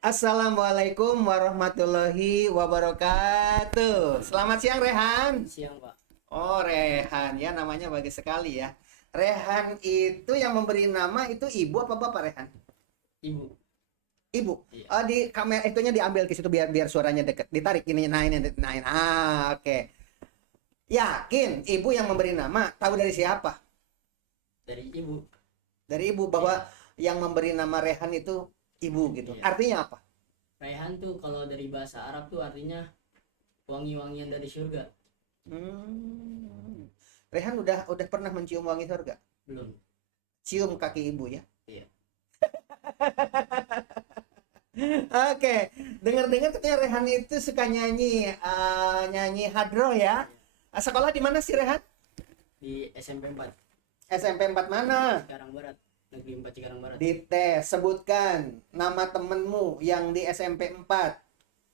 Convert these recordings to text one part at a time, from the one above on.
Assalamualaikum warahmatullahi wabarakatuh. Selamat siang Rehan. Siang, Pak. Oh Rehan ya, namanya bagus sekali ya. Rehan itu yang memberi nama itu ibu apa bapak Rehan? Ibu. Ibu. Iya. Oh, di kamera itunya diambil ke situ biar biar suaranya deket. Ditarik ini, nah ini, nah ini. Oke. Yakin ibu yang memberi nama, tahu dari siapa? Dari ibu. Dari ibu bahwa yang memberi nama Rehan itu ibu gitu. Iya. Artinya apa? Raihan tuh kalau dari bahasa Arab tuh artinya wangi-wangian dari surga. Rehan udah pernah mencium wangi surga? Belum. Cium kaki ibu ya. Iya. Oke, dengar-dengar katanya Rehan itu suka nyanyi nyanyi hadroh ya. Sekolah di mana sih Rehan? Di SMP 4 SMP 4 mana? Cikarang Barat. Negeri 4 Cikarang Barat. Dites, sebutkan nama temenmu yang di SMP 4.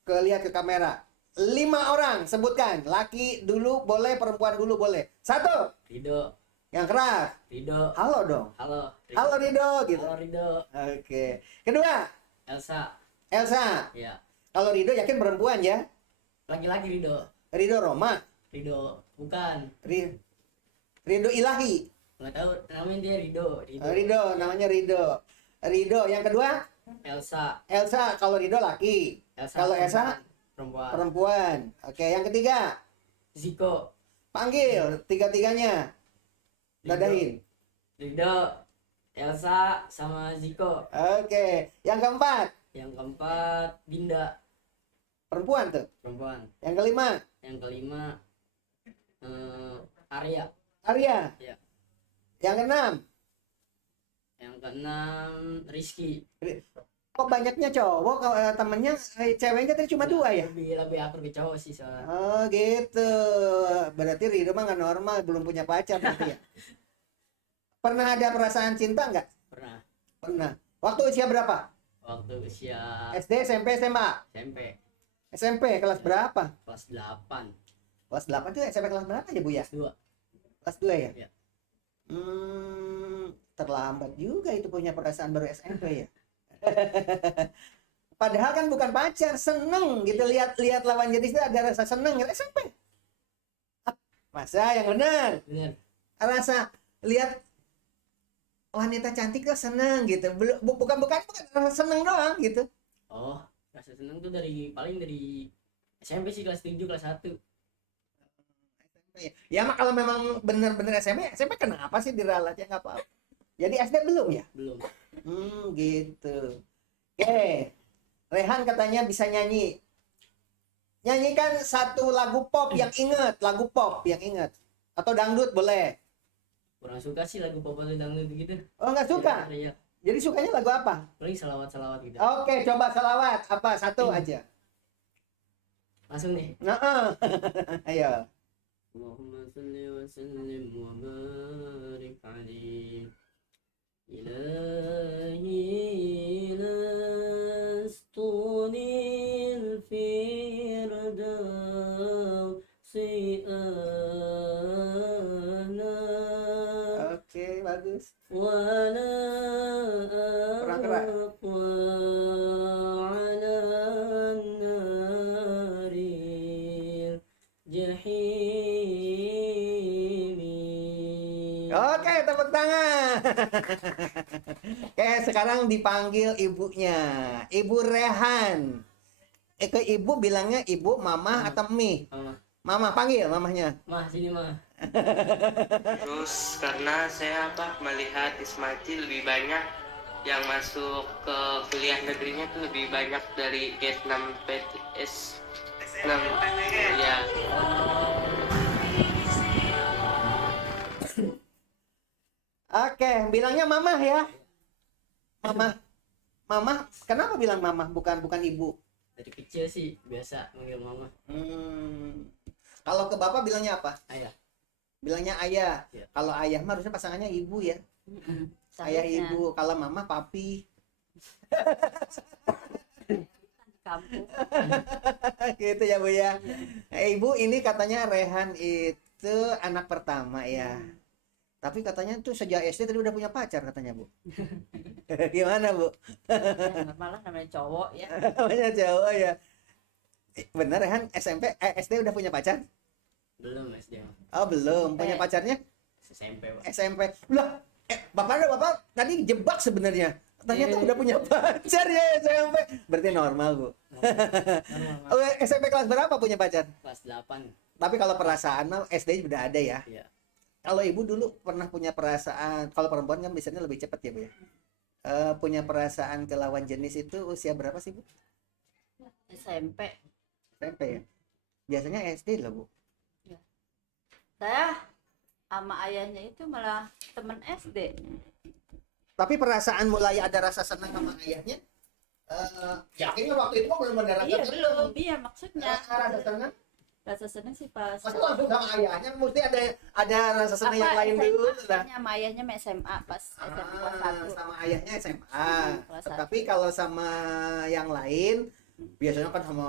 Lihat ke kamera. 5 orang sebutkan. Laki dulu boleh, perempuan dulu boleh. 1. Rido. Yang keras. Rido. Halo dong. Halo. Rido. Halo Rido gitu. Halo Rido. Oke. Kedua, Elsa. Elsa. Ya. Kalau Rido yakin perempuan ya? Laki-laki Rido. Rido Roma. Rido. Bukan. Rido Ilahi. Nggak tahu namanya dia Rido. Rido, namanya Rido. Rido. Yang kedua, Elsa. Elsa. Kalau Rido laki. Elsa. Kalau Elsa Perempuan. perempuan. Oke, yang ketiga, Ziko. panggil tiga-tiganya. Dadahin. Rido. Elsa sama Ziko. Oke, yang keempat, Yang keempat Dinda. perempuan tuh. Perempuan. Yang kelima, Yang kelima Arya. Arya. Ya. Yang keenam, Yang keenam Rizky. kok banyaknya cowok, kalau temennya ceweknya tadi cuma 2 ya? Lebih akur ke cowok sih soalnya. Oh gitu. Berarti Rido mah nggak normal, belum punya pacar berarti ya. Pernah ada perasaan cinta nggak? Pernah. Pernah. Waktu usia berapa? Waktu usia SD, SMP, SMA? SMP SMP kelas berapa? kelas 8. Kelas 8 tuh SMP kelas berapa ya Bu ya? Kelas 2. Kelas 2 ya? Iya. Terlambat juga itu punya perasaan baru SMP ya. Padahal kan bukan pacar, seneng gitu lihat lawan jenis itu ada rasa seneng gitu. SMP. Masa yang benar? Bener. Rasa lihat wanita cantik kok seneng gitu. Bukan rasa seneng doang gitu. Oh, rasa seneng tuh paling dari SMP sih, kelas 7 kelas 1. Ya mak kalau memang bener-bener SMP kenapa sih diralat ya nggak apa-apa. Jadi SD belum ya? Belum. Gitu. Oke. Rehan katanya bisa nyanyi. Nyanyikan satu lagu pop yang inget, lagu pop yang inget. Atau dangdut boleh. Kurang suka sih lagu pop atau dangdut gitu. Oh nggak suka? Ya, Jadi sukanya lagu apa? paling salawat-salawat gitu. Oke, coba salawat. Apa? Satu aja. Langsung nih. Nah, ayo. Allahumma salli wa sallim wa barik alaihi ilahi lastunil firdausi ana Oke, bagus. wala Kurang keras. aqwa ala naril jahimi. Oke, tepuk tangan. Oke, sekarang dipanggil ibunya. Ibu Rehan. Ke ibu bilangnya ibu, mama atau mi? Mama. Mama, panggil mamahnya. Mah, sini mah. Terus karena saya melihat Ismail lebih banyak yang masuk ke kuliah negerinya tuh lebih banyak dari S6 S6 ya. Oke, bilangnya mamah ya. Mama. Mama, kenapa bilang mama bukan ibu? Dari kecil sih biasa manggil mama. Kalau ke bapak bilangnya apa? Ayah. Bilangnya ayah. Ya. Kalau ayah mah harusnya pasangannya ibu ya. Ayah ibu, kalau mama papi. Kampung. Gitu ya Bu ya. Ibu ini katanya Rehan itu anak pertama ya. Tapi katanya tuh sejak SD tadi udah punya pacar katanya Bu. Gimana Bu? Ya, malah namanya cowok ya. Namanya cowok ya. Bener Rehan SMP SD udah punya pacar? Belum SD mah. Oh belum. Punya SMP. pacarnya SMP Pak. SMP. Lah, bapak tadi jebak sebenarnya. Ternyata Iya. udah punya pacar ya SMP. Berarti normal Bu. Normal, Oh, SMP kelas berapa punya pacar? kelas 8. Tapi kalau perasaan mah SD udah ada ya. Iya. Kalau ibu dulu pernah punya perasaan, kalau perempuan kan biasanya lebih cepat ya Bu ya. Punya perasaan ke lawan jenis itu usia berapa sih Bu? SMP. SMP ya. Biasanya SD loh Bu. Saya sama ayahnya itu malah temen SD. Tapi perasaan mulai ada rasa senang sama ayahnya. Yakin nggak waktu itu kok belum ada rasa Iya senang? belum, iya maksudnya. Rasa senang? Rasa seneng sih pas. Masa langsung sama ayahnya? Mesti ada rasa senang yang lain dulu lah. Sama ayahnya sama SMA pas SMP kelas 1. Sama ayahnya SMA. Kelas satu. Tapi kalau sama yang lain, biasanya kan sama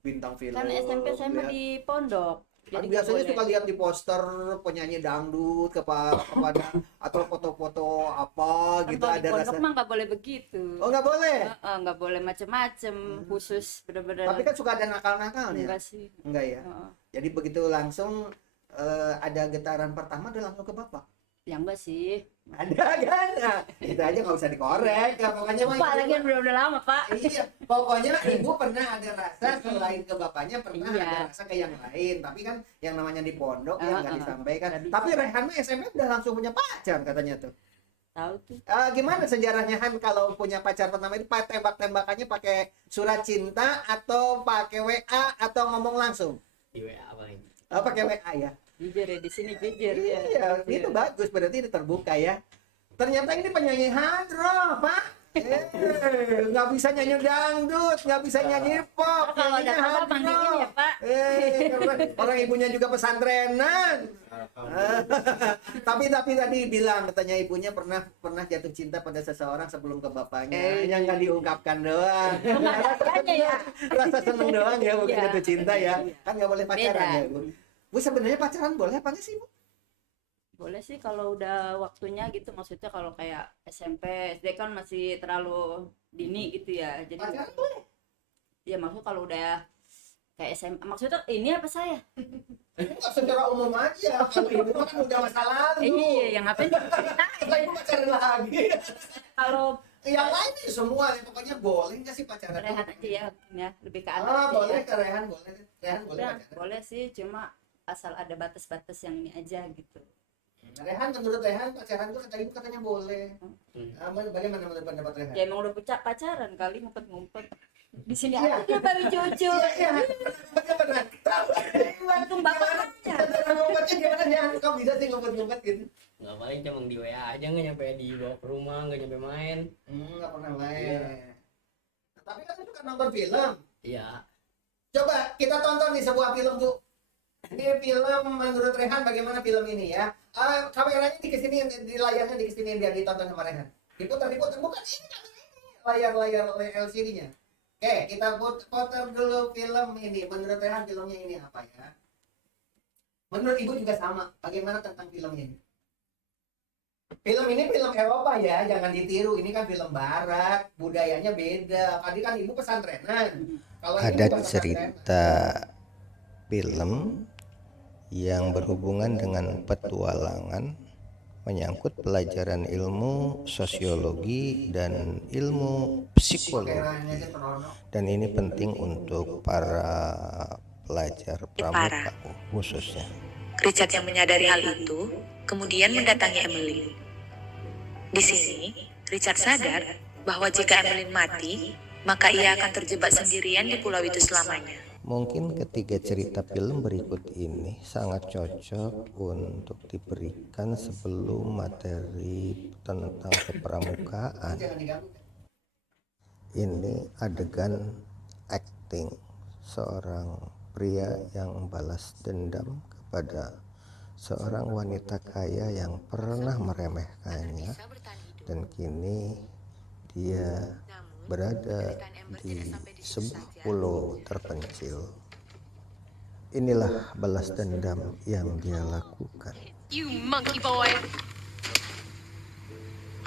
bintang film. Kan SMP saya mah ya. di pondok. Kan Jadi biasanya nggak suka lihat di poster penyanyi dangdut kepada atau foto-foto apa kan gitu kalau di ada pondok rasa. mah nggak boleh begitu. Oh nggak boleh. Nggak boleh macem-macem, khusus bener-bener. Tapi kan suka ada nakal-nakalnya. enggak sih. Enggak ya. Heeh. Jadi begitu langsung ada getaran pertama udah langsung ke bapak. Ya enggak sih. Ada kan? Nah, itu aja nggak usah dikorek. Nah, pokoknya mah Pak lagi udah lama Pak. iya, pokoknya ibu pernah ada rasa selain ke bapaknya pernah Iya. ada rasa ke yang lain. Tapi kan yang namanya di pondok ya nggak Heeh. disampaikan. Nggak bisa. Tapi Rehan mah SMP udah langsung punya pacar katanya tuh. Tahu tuh. Gimana sejarahnya Han kalau punya pacar pertama itu tembak-tembakannya pakai surat cinta atau pakai WA atau ngomong langsung? Di WA paling. Pakai WA ya. Jujur ya di sini jujur ya. Iya, itu bagus berarti itu terbuka ya. Ternyata ini penyanyi hadroh, Pak. Nggak bisa nyanyi dangdut, nggak bisa nyanyi pop. Kalau nyanyinya ada apa hadroh. manggilin ya Pak. Keren. Orang ibunya juga pesantrenan. Tapi tadi bilang katanya ibunya pernah jatuh cinta pada seseorang sebelum ke bapaknya. Yang nggak diungkapkan doang. Makanya ya. Rasa seneng doang ya, bukan Iya. jatuh cinta ya. Kan nggak boleh pacaran Beda. ya, Bu. Bu sebenarnya pacaran boleh apa nggak sih, Bu? Boleh sih kalau udah waktunya gitu, maksudnya kalau kayak SMP, SD kan masih terlalu dini gitu ya. Jadi Pacaran boleh. ya maksud kalau udah kayak SMA, maksudnya ini apa saya? Enggak secara umum aja. Kalau ibu mah kan udah masa lalu. Iya, yang ngapain diceritain? Lah ibu pacaran lagi. Kalau Yang lain nih semua pokoknya boleh nggak sih pacaran? Rehan aja ya, mungkin ya lebih ke anak Ah, aja boleh ya. ke Rehan boleh. Rehan boleh Ya, pacaran. boleh sih, cuma asal ada batas-batas yang ini aja gitu. Rehan menurut Rehan pacaran tuh kata ibu katanya boleh. Bagaimana menurut pendapat Rehan? Ya emang udah pacaran kali ngumpet-ngumpet. Di sini Iya. aja dia baru jujur. Iya, benar. Tahu. Untung bapaknya. Cara ngumpetnya gimana ya? Kok bisa sih ngumpet-ngumpet gitu? Nggak paling cuma di WA aja, nggak nyampe dibawa ke rumah, nggak nyampe main. Nggak pernah main. Iya. Tapi kan suka nonton film. Iya. Coba kita tonton nih sebuah film, Bu. Ini film menurut Rehan bagaimana film ini ya? Kameranya di kesini, di layarnya di kesini biar ditonton sama Rehan. Diputar bukan ini layar LCD-nya. Oke, kita putar dulu film ini. Menurut Rehan filmnya ini apa ya? Menurut Ibu juga sama. Bagaimana tentang film ini? Film ini film Eropa ya, jangan ditiru. Ini kan film Barat, budayanya beda. Tadi kan Ibu pesantrenan. Kalau ini Ada bukan cerita film yang berhubungan dengan petualangan menyangkut pelajaran ilmu sosiologi dan ilmu psikologi, pesantrenannya aja perono. dan ini penting untuk para pelajar pramuka khususnya. Richard yang menyadari hal itu, kemudian mendatangi Emily. Di sini, Richard sadar bahwa jika Emily mati, maka ia akan terjebak sendirian di pulau itu selamanya. Mungkin ketiga cerita film berikut ini sangat cocok untuk diberikan sebelum materi tentang kepramukaan. Jangan diganggu. Ini adegan acting seorang pria yang balas dendam kepada seorang wanita kaya yang pernah meremehkannya, dan kini dia berada di sebuah pulau terpencil. Inilah balas dendam yang dia lakukan. You monkey boy!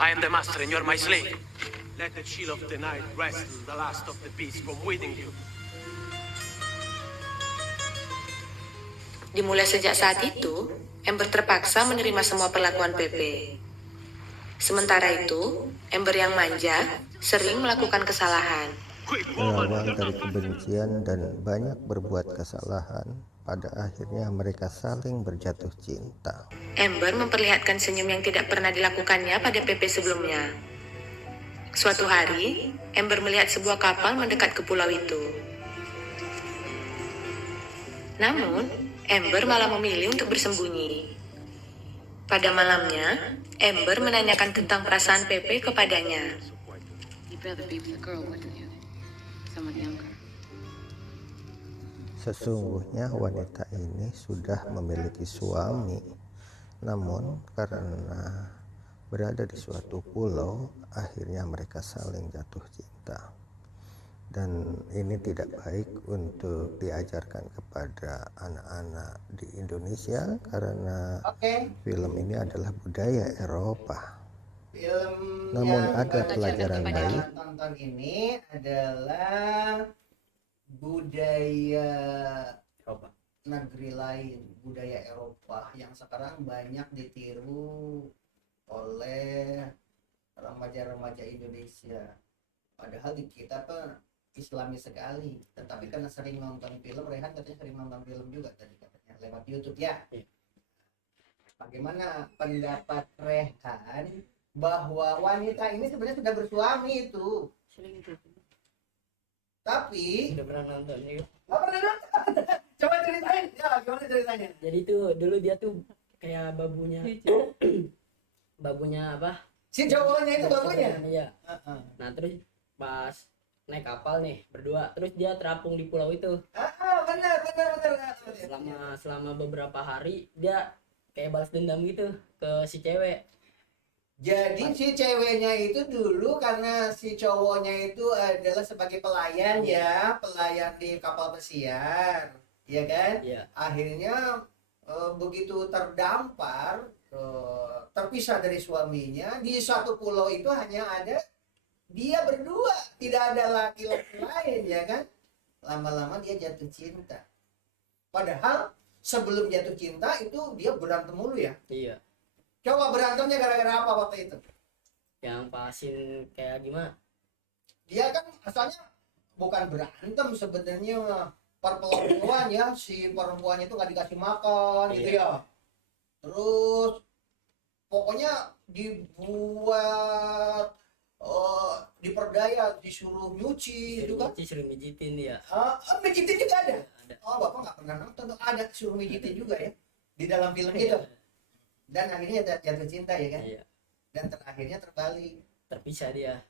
I am the master and you're my slave. Let the chill of the night wrestle the last of the beasts from within you. Dimulai sejak saat itu, Ember terpaksa menerima semua perlakuan Pepe. Sementara itu, Ember yang manja sering melakukan kesalahan. Berawal dari kebencian dan banyak berbuat kesalahan, pada akhirnya mereka saling berjatuh cinta. Ember memperlihatkan senyum yang tidak pernah dilakukannya pada Pepe sebelumnya. Suatu hari, Ember melihat sebuah kapal mendekat ke pulau itu. Namun, Ember malah memilih untuk bersembunyi. Pada malamnya, Ember menanyakan tentang perasaan Pepe kepadanya. Sesungguhnya wanita ini sudah memiliki suami, namun karena berada di suatu pulau, akhirnya mereka saling jatuh cinta. Dan ini tidak baik untuk diajarkan kepada anak-anak di Indonesia karena Oke, film ini adalah budaya Eropa. film Namun yang ada kita pelajaran baik. tonton ini adalah budaya Eropa. negeri lain, budaya Eropa yang sekarang banyak ditiru oleh remaja-remaja Indonesia. Padahal di kita pun Islami sekali, tetapi karena sering nonton film, Rehan katanya sering nonton film juga tadi katanya lewat YouTube ya. Iya. Bagaimana pendapat Rehan bahwa wanita ini sebenarnya sudah bersuami itu, Selingkuh. tapi Udah pernah nonton ya. nggak pernah nonton. Coba ceritain, ya gimana ceritanya? Jadi tuh dulu dia tuh kayak babunya babunya apa? Si cowoknya itu babunya. Iya. Nah terus pas naik kapal nih berdua, terus dia terapung di pulau itu. Benar. Selama beberapa hari dia kayak balas dendam gitu ke si cewek. Jadi si ceweknya itu dulu karena si cowoknya itu adalah sebagai pelayan ya, pelayan di kapal pesiar, ya kan? Iya. Akhirnya begitu terdampar, terpisah dari suaminya, di satu pulau itu hanya ada dia berdua, tidak ada laki-laki lain, ya kan? Lama-lama dia jatuh cinta. Padahal sebelum jatuh cinta itu dia berantem mulu ya. Iya. Coba berantemnya gara-gara apa waktu itu? Yang pasin kayak gimana? Dia kan asalnya bukan berantem sebenarnya, perpeloncoan ya, si perempuannya itu nggak dikasih makan gitu ya. Terus pokoknya dibuat diperdaya, disuruh nyuci gitu kan. Suruh mijitin dia. Mijitin juga ada. Ada. Bapak nggak pernah nonton tuh, ada suruh mijitin juga ya di dalam film itu. Dan akhirnya jatuh cinta ya kan. Iya. Dan terakhirnya terbalik. Terpisah dia.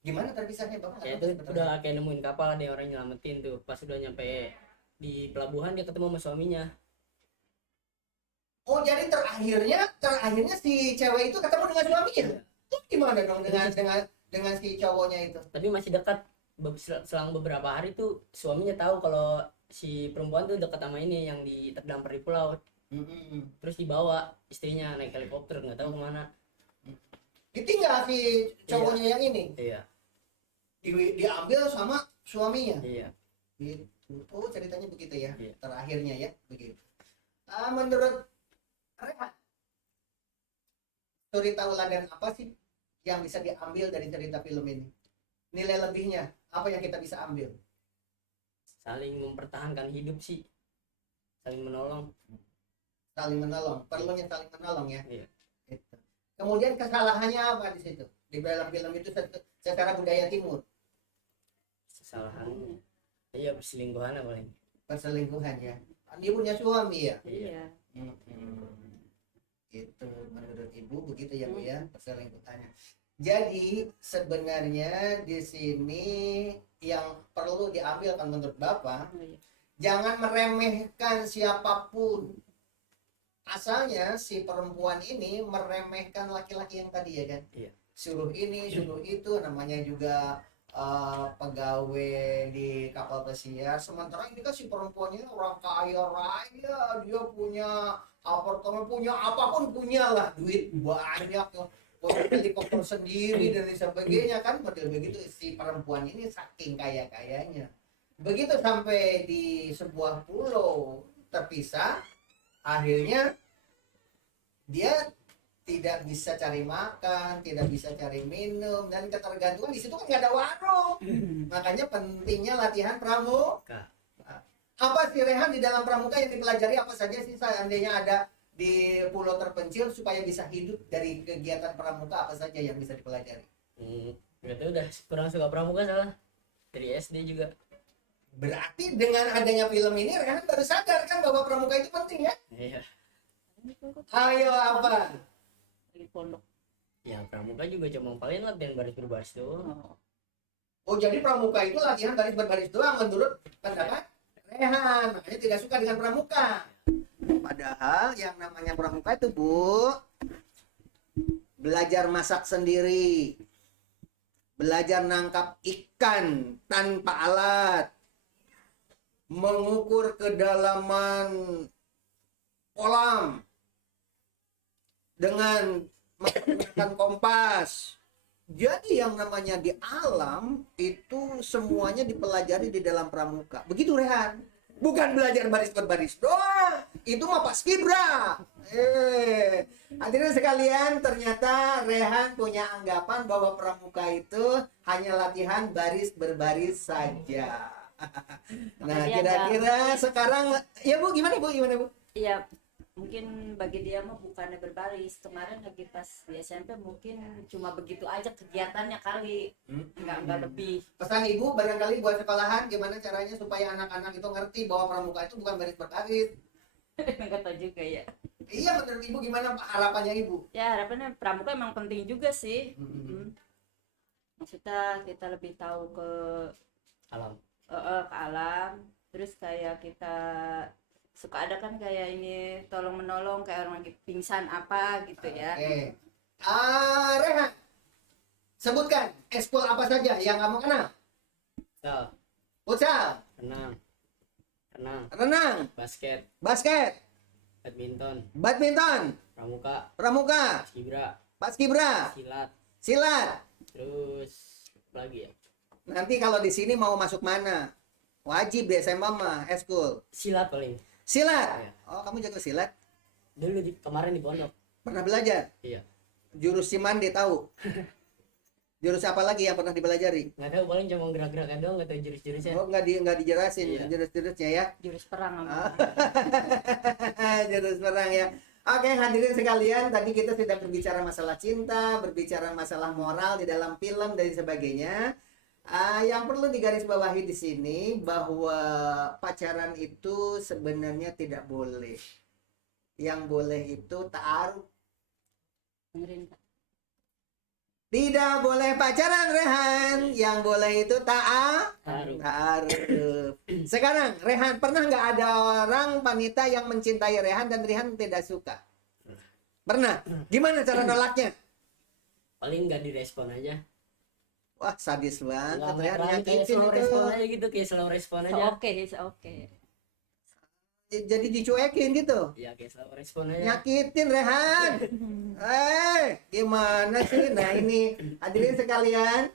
Gimana terpisahnya Bapak? Ya itu udah kayak nemuin kapal, ada orang yang nyelamatin tuh. Pas udah nyampe di pelabuhan dia ketemu sama suaminya. Oh, jadi terakhirnya si cewek itu ketemu dengan suaminya. Terus gimana dong dengan si cowoknya itu? Tapi masih dekat. Selang beberapa hari tuh suaminya tahu kalau si perempuan tuh dekat sama ini yang terdampar di pulau. Terus dibawa istrinya naik helikopter, nggak tahu kemana. Ditinggal si cowoknya yang ini. Iya. Diambil sama suaminya. Iya. Gitu. Oh, ceritanya begitu ya. Iya. Terakhirnya ya begitu. Menurut Rehan, suri tauladan apa sih yang bisa diambil dari cerita film ini? Nilai lebihnya apa yang kita bisa ambil? Saling mempertahankan hidup sih. Saling menolong. Saling menolong, perlunya saling menolong ya. Iya. Gitu. Kemudian kesalahannya apa di situ? Di dalam film itu secara budaya timur, Kesalahannya. Iya, perselingkuhan apa paling. perselingkuhan ya. Dia punya suami ya. Iya. Itu menurut ibu begitu ya Bu ya, perselingkuhannya. Jadi sebenarnya di sini yang perlu diambil kan menurut Bapak, Oh, iya. jangan meremehkan siapapun. Asalnya si perempuan ini meremehkan laki-laki yang tadi ya kan. Iya. Suruh ini, suruh itu, namanya juga pegawai di kapal pesiar. Sementara ini kan si perempuannya orang kaya raya, dia punya apartemen, punya apapun punya lah, duit banyak. mobil helikopter sendiri dan sebagainya kan, model begitu. Si perempuan ini saking kaya-kayanya. Begitu sampai di sebuah pulau terpisah, akhirnya dia tidak bisa cari makan, tidak bisa cari minum, dan ketergantungan di situ kan nggak ada warung. Makanya pentingnya latihan pramuka. Apa sih Rehan di dalam pramuka yang dipelajari, apa saja sih seandainya ada di pulau terpencil supaya bisa hidup dari kegiatan pramuka, apa saja yang bisa dipelajari? Nggak tahu, udah kurang suka pramuka salah dari SD juga. Berarti dengan adanya film ini Rehan baru sadar kan bahwa pramuka itu penting ya? Iya. Ayo apa? Di pondok. Ya pramuka juga cuma paling latihan baris berbaris doang. Oh jadi pramuka itu latihan baris berbaris doang menurut pendapat Rehan, makanya tidak suka dengan pramuka. Padahal yang namanya pramuka itu Bu, belajar masak sendiri, belajar nangkap ikan tanpa alat, mengukur kedalaman kolam dengan menggunakan kompas. Jadi yang namanya di alam itu semuanya dipelajari di dalam pramuka. Begitu Rehan. Bukan belajar baris berbaris doang. Itu mah paskibra. Hadirin sekalian, ternyata Rehan punya anggapan bahwa pramuka itu hanya latihan baris berbaris saja. Nah, kira-kira sekarang ya Bu, gimana Bu? Iya, mungkin bagi dia mah bukannya berbaris. Kemarin lagi pas di SMP mungkin cuma begitu aja kegiatannya kali, nggak lebih. Pesan Ibu barangkali buat sekolahan gimana caranya supaya anak-anak itu ngerti bahwa pramuka itu bukan baris berbaris. Nggak tahu juga ya. Iya, menurut Ibu gimana harapannya Ibu? Ya harapannya pramuka emang penting juga sih. Maksudnya kita lebih tahu ke Alam. ke alam. Terus kayak kita suka ada kan kayak ini tolong menolong kayak orang lagi pingsan apa gitu ya. Oke. Rehan, sebutkan ekskul apa saja yang kamu kenal? Futsal, renang, basket, badminton, pramuka, paskibra, silat. Terus apa lagi ya? Nanti kalau di sini mau masuk mana? Wajib di SMA mah ekskul. Silat paling. Silat. Iya. Oh, kamu jago silat? Dulu kemarin di pondok. Pernah belajar? Iya. Jurus Simande tahu? Jurus apa lagi yang pernah dipelajari? Nggak tahu, paling cuma gerak-gerakan doang, nggak tahu jurus-jurusnya. Oh, nggak dijelasin Iya. jurus-jurusnya ya? Jurus perang Jurus perang ya. Oke, hadirin sekalian, tadi kita sudah berbicara masalah cinta, berbicara masalah moral di dalam film dan sebagainya. Yang perlu digarisbawahi di sini bahwa pacaran itu sebenarnya tidak boleh. Yang boleh itu ta'aruf. Tidak boleh pacaran Rehan. Yang boleh itu ta'aruf. Sekarang Rehan, pernah nggak ada orang wanita yang mencintai Rehan dan Rehan tidak suka? Pernah? Gimana cara nolaknya? Paling nggak direspon aja. Wah, sadis banget Nggak Rehan, kayak nyakitin slow itu. respon aja gitu, kayak slow respon aja. Oke. Jadi dicuekin gitu. Iya, kayak slow respon aja. Nyakitin Rehan. Gimana sih? Nah, ini hadirin sekalian,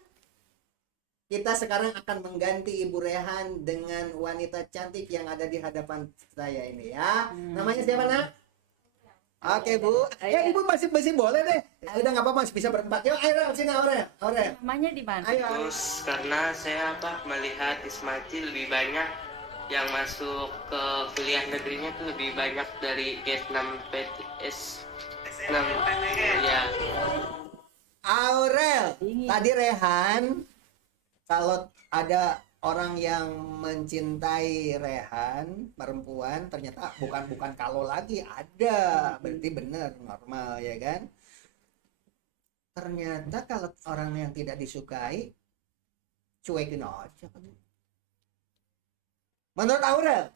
kita sekarang akan mengganti Ibu Rehan dengan wanita cantik yang ada di hadapan saya ini ya. Namanya siapa, Nak? Oke, Bu. Ya, Ibu masih boleh deh. Udah nggak apa-apa, masih bisa berempat. Yuk, Aurel, sini Aurel. Namanya di mana? Ayo. Terus karena saya melihat Ismail lebih banyak yang masuk ke kuliah negerinya tuh lebih banyak dari S6 PTS 6 ya. Aurel, tadi Rehan, kalau ada orang yang mencintai Rehan, perempuan, ternyata bukan kalau lagi ada, berarti benar normal ya kan? Ternyata kalau orang yang tidak disukai, cuekin aja. Menurut Aurel,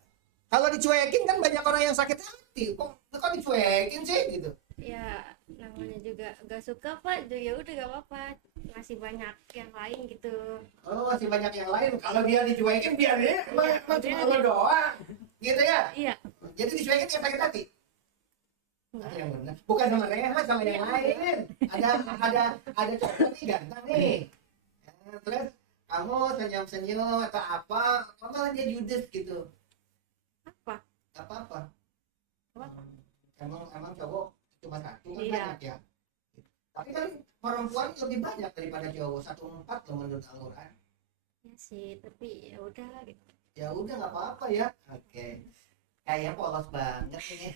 kalau dicuekin kan banyak orang yang sakit hati, kok dicuekin sih gitu? Ya namanya juga gak suka Pak, ya udah gak apa-apa, masih banyak yang lain gitu. Oh, masih banyak yang lain. Kalau dia dicuekin biarin, cuma lo doang, gitu ya? Iya. Jadi dicuekin yang sakit hati. Yang benar. Bukan sama Rehan, sama yang lain. Ada cowok nih ganteng nih. Terus kamu senyum-senyum atau apa, malah dia judes gitu. Apa? Apa-apa. Emang cowok cuma satu kan Iya. banyak ya. Tapi kan perempuan lebih banyak daripada cowok, 1/4 loh menurut Al-Quran. Ya sih, tapi ya udah gitu. Ya udah nggak apa-apa ya. Oke. Kayak polos banget ini.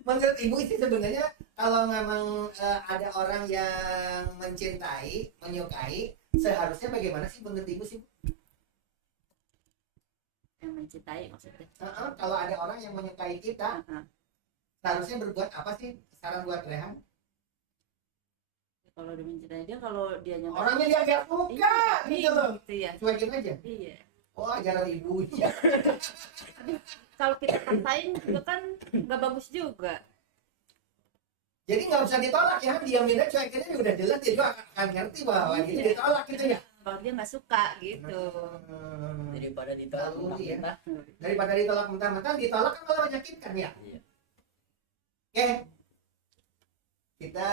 Menurut ibu sih sebenarnya kalau memang ada orang yang mencintai, menyukai, seharusnya bagaimana sih menurut ibu sih? Yang mencintai maksudnya. Kalau ada orang yang menyukai kita, seharusnya berbuat apa sih? Saran buat Rehan? Kalau dia mencintai dia, kalau dia nyampe Orangnya dia nggak suka, gitu loh. Iya. Cuekin aja. Iya. Oh, ajaran ibu. Kalau kita katain juga kan nggak bagus juga. Jadi nggak usah ditolak ya, diamin aja, cuekin aja udah jelas dia juga akan ngerti bahwa ini ditolak gitu ya. Kalau dia nggak suka gitu. Daripada ditolak Lalu, iya. mentah-mentah. Daripada ditolak mentah-mentah, ditolak kan malah menyakitkan ya. Iya. Oke, kita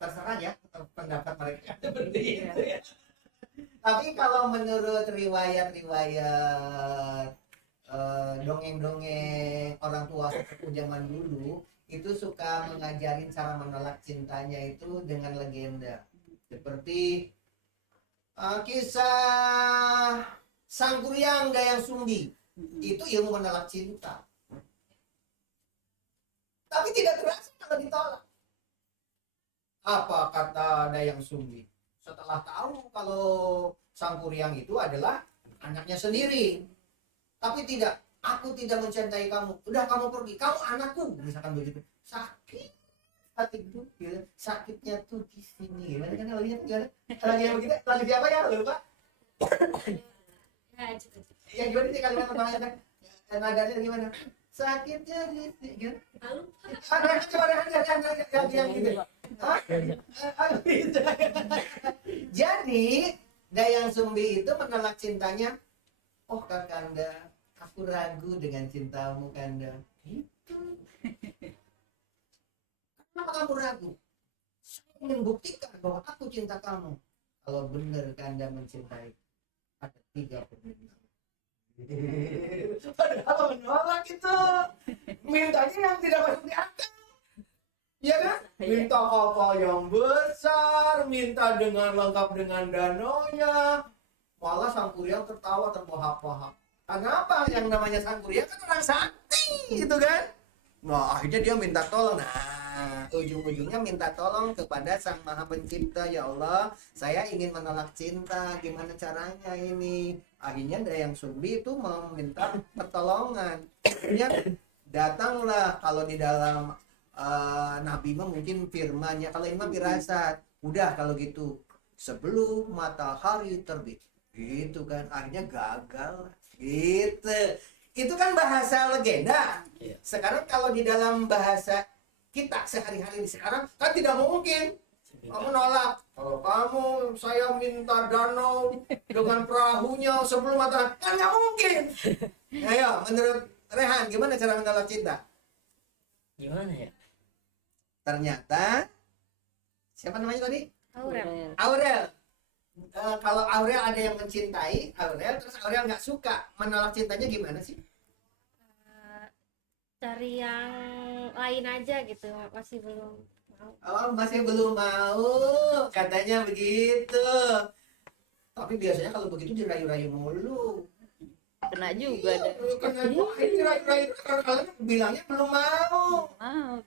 terserah ya pendapat mereka seperti itu ya. Tapi kalau menurut riwayat-riwayat dongeng-dongeng orang tua sepupu zaman dulu itu suka mengajarin cara menolak cintanya itu dengan legenda seperti kisah Sang Kuryang Dayang Sumbi. Itu ilmu menolak cinta, tapi tidak terasa kalau ditolak. Apa kata Dayang Sumbi setelah tahu kalau Sang Kuryang itu adalah anaknya sendiri? Tapi tidak, aku tidak mencintai kamu. Udah kamu pergi, kamu anakku. Misalkan begitu. Sakit hatiku, gitu. Sakitnya tuh di sini. Gimana kan lagunya? Gimana? Lagi yang begitu, lagu siapa ya? Lupa. Ya, cukup. Ya gimana sih kalimat pertamanya? Nadanya gimana? Sakitnya di sini. Gitu. Lalu Coba yang gitu. Hah? Jadi Dayang Sumbi itu menolak cintanya. Oh Kakanda, aku ragu dengan cintamu Kanda. Gitu. Kenapa kamu ragu? Saya ingin buktikan bahwa aku cinta kamu. Kalau benar Kanda mencintai, ada 3 permintaan. Padahal menolak itu mintanya yang tidak masuk di akal. Iya kan? Minta kapal yang besar, minta dengan lengkap dengan danaunya. Malah Sang Kuryang tertawa terbahak-bahak. Kenapa? Yang namanya Sang Kuryang kan orang sakti gitu kan? Nah akhirnya dia minta tolong. Nah ujung-ujungnya minta tolong kepada Sang Maha Pencipta. Ya Allah, saya ingin menolak cinta. Gimana caranya ini? Akhirnya Dayang Sumbi itu meminta pertolongan. Akhirnya datanglah, kalau di dalam Nabi mungkin firmannya, kalau ini mah firasat. Udah kalau gitu sebelum matahari terbit. Gitu kan, akhirnya gagal. Gitu. Itu kan bahasa legenda. Iya. Sekarang kalau di dalam bahasa kita sehari-hari sekarang kan tidak mungkin. Kamu nolak. Kalau kamu, saya minta danau dengan perahunya sebelum matahari. Kan nggak mungkin. Ayo, menurut Rehan, gimana cara menolak cinta? Gimana ya? Ternyata siapa namanya tadi? Aurel. Aurel. Kalau Aurel ada yang mencintai Aurel, terus Aurel nggak suka, menolak cintanya gimana sih? Cari yang lain aja gitu, masih belum mau. Oh, masih belum mau, katanya begitu. Tapi biasanya kalau begitu dirayu-rayu mulu. Kena juga dah. Karena dirayu-rayu karena kalian bilangnya belum mau.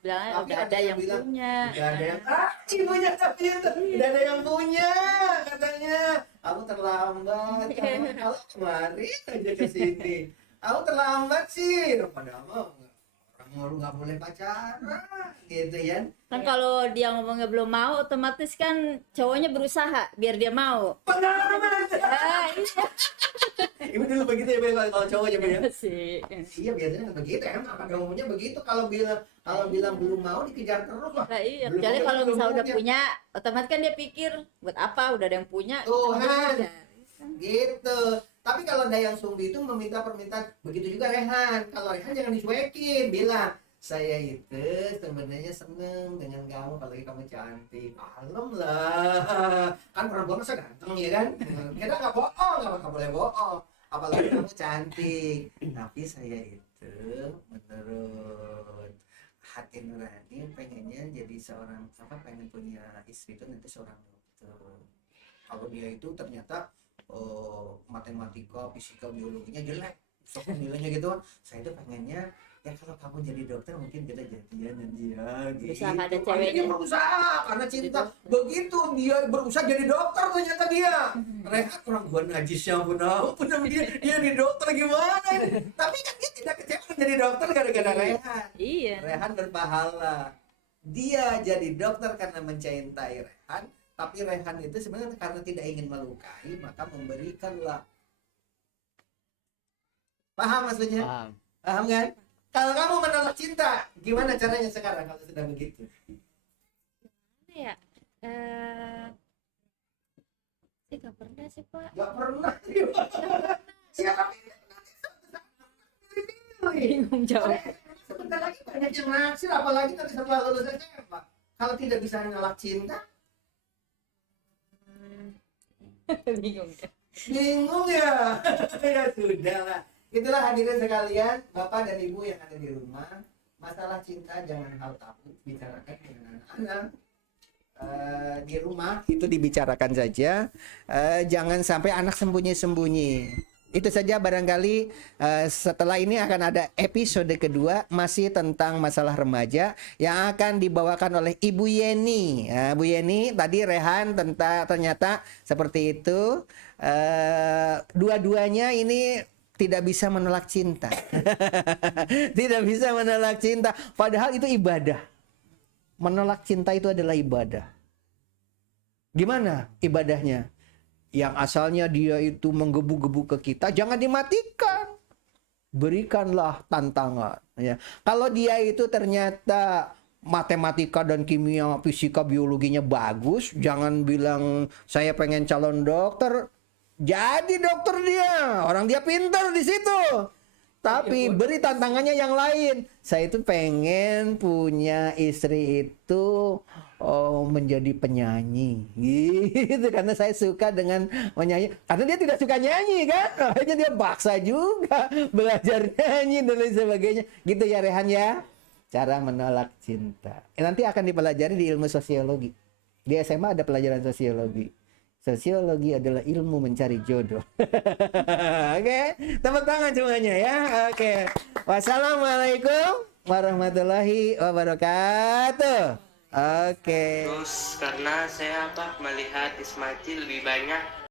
Bilangnya Tapi udah ada ada yang yang bilang, punya. Udah ada yang ibunya tapi udah ada yang punya katanya. Kamu terlambat. Kalau kemarin aja ke sini. Kamu terlambat sih. Padahal orang nggak boleh pacaran gitu ya. Kan kalau dia ngomongnya belum mau, otomatis kan cowoknya berusaha biar dia mau. Pengalaman. Iya Ibu dulu begitu ya Bel, kalau cowoknya Bel, ya. sih. Iya biasanya begitu emang pada umumnya begitu. Kalau bilang belum mau dikejar terus lah. Nah, iya, Belum kecuali punya, kalau belum misalnya udah punya. punya, otomatis kan dia pikir buat apa udah ada yang punya. Tuhan. Udah. Gitu. Tapi kalau Dayang Sumbi itu meminta permintaan, begitu juga Rehan. Kalau Rehan jangan dicuekin, bilang saya itu sebenarnya seneng dengan kamu, apalagi kamu cantik. Kalem lah, kan perempuan masa ganteng ya kan? Kita nggak bohong, nggak boleh bohong. Apalagi kamu cantik. Tapi saya itu menurut hati nurani pengennya jadi seorang pengen punya istri itu nanti seorang dokter. Kalau dia itu ternyata matematika, fisika, biologinya jelek, sok nilainya gitu, saya itu pengennya ya kalau kamu jadi dokter mungkin kita jadian nanti ya gitu. Berusaha ada Akhirnya ceweknya. dia berusaha karena cinta. Begitu dia berusaha jadi dokter ternyata dia Rehat orang gua najisnya pun dia di dokter gimana ini? Tapi kan dia tidak kecewa jadi dokter gara-gara Rehan. Iya. Rehan berpahala. Dia jadi dokter karena mencintai Rehan, tapi Rehan itu sebenarnya karena tidak ingin melukai, maka memberikanlah. Paham maksudnya? Paham. Paham kan? Kalau kamu menolak cinta, gimana caranya sekarang kalau sudah begitu? Ya, sih gak pernah sih Pak. Gak pernah. Siapa Bingung jawab. sebentar lagi banyak yang naksir, apalagi nanti setelah lulus SMA. Kalau tidak bisa menolak cinta, Bingung. bingung ya. Ya sudah lah. Itulah hadirin sekalian, Bapak dan Ibu yang ada di rumah. Masalah cinta jangan hal tabu, bicarakan dengan anak-anak. Di rumah itu dibicarakan saja. Jangan sampai anak sembunyi-sembunyi. Itu saja barangkali. Setelah ini akan ada episode kedua masih tentang masalah remaja yang akan dibawakan oleh Ibu Yeni. Bu Yeni tadi Rehan ternyata seperti itu. Dua-duanya ini tidak bisa menolak cinta. Tidak bisa menolak cinta. Padahal itu ibadah. Menolak cinta itu adalah ibadah. Gimana ibadahnya? Yang asalnya dia itu menggebu-gebu ke kita, jangan dimatikan. Berikanlah tantangan. Ya. Kalau dia itu ternyata matematika dan kimia, fisika, biologinya bagus, jangan bilang saya pengen calon dokter. Jadi dokter dia, orang dia pintar di situ. Tapi beri tantangannya yang lain. Saya itu pengen punya istri itu menjadi penyanyi, gitu. Karena saya suka dengan menyanyi. Karena dia tidak suka nyanyi kan, akhirnya dia paksa juga belajar nyanyi dan lain sebagainya. Gitu ya Rehan ya. Cara menolak cinta. Nanti akan dipelajari di ilmu sosiologi. Di SMA ada pelajaran sosiologi. Sosiologi adalah ilmu mencari jodoh. Oke, tepuk tangan semuanya ya. Oke. Wassalamualaikum warahmatullahi wabarakatuh. Oke. Terus karena saya melihat Ismail lebih banyak